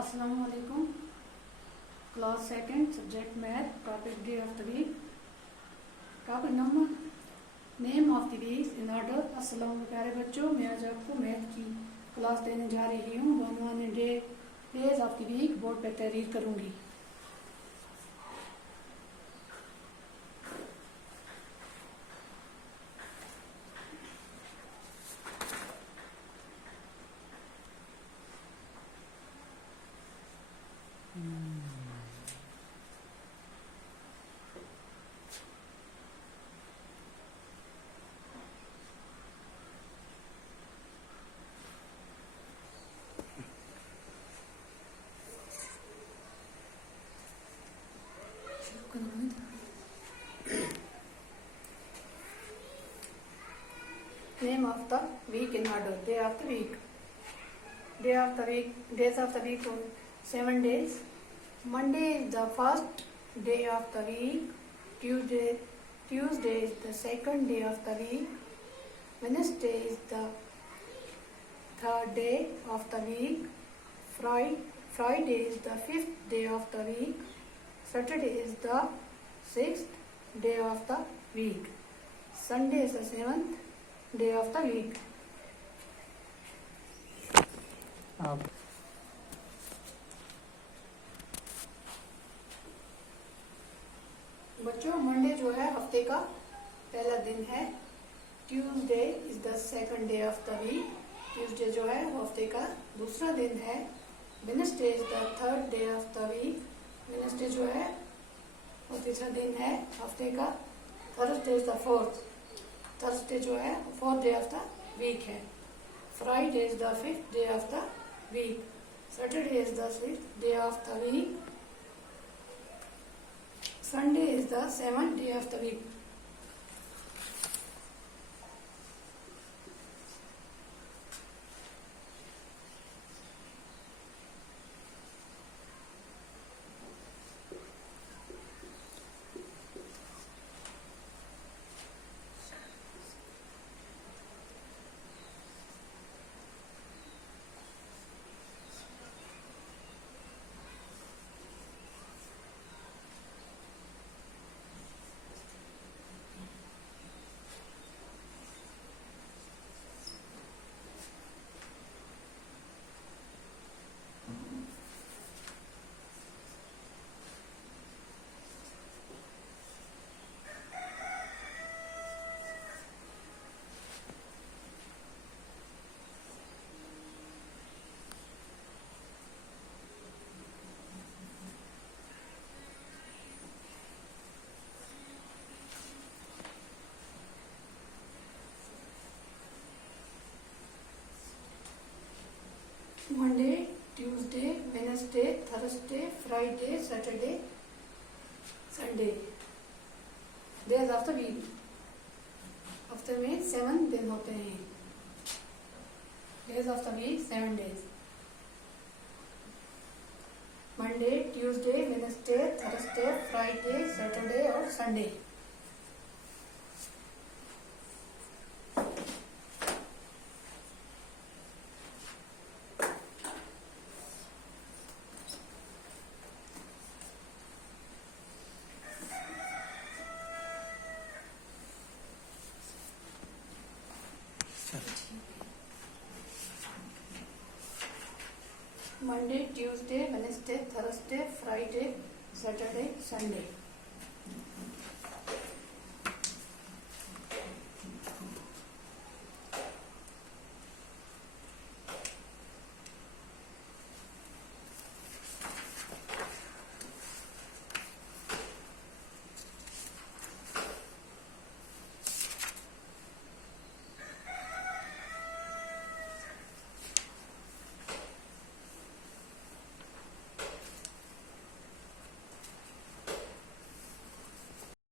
Assalamu alaikum. Class second, subject math, topic day of the week. Topic number, name of the week in order. अस्सलाम प्यारे बच्चों, मैं आज आपको math की क्लास देने जा रही हूँ। बनवाने days of the week board पर तहरीर करूँगी। Name of the week in order. Day of the week. Days of the week 7 days. Monday is the first day of the week. Tuesday is the second day of the week. Wednesday is the third day of the week. Friday is the fifth day of the week. Saturday is the sixth day of the week. Sunday is the seventh day of the week. बच्चों, Monday जो है हफ्ते का पहला दिन है। Tuesday is the second day of the week. Tuesday जो है वो हफ्ते का दूसरा दिन है। Wednesday is the third day of the week. Wednesday जो है वो तीसरा दिन है हफ्ते का। Thursday is the fourth. Thursday जो है fourth day of the week है। Friday is the fifth day of the week. Saturday is the sixth day of the week. Sunday is the seventh day of the week. Monday, Tuesday, Wednesday, Thursday, Friday, Saturday, Sunday. Days of the week. हफ्ते में 7 दिन होते हैं। Days of the week 7 days. Monday, Tuesday, Wednesday, Thursday, Friday, Saturday और Sunday. Monday, Tuesday, Wednesday, Thursday, Friday, Saturday, Sunday.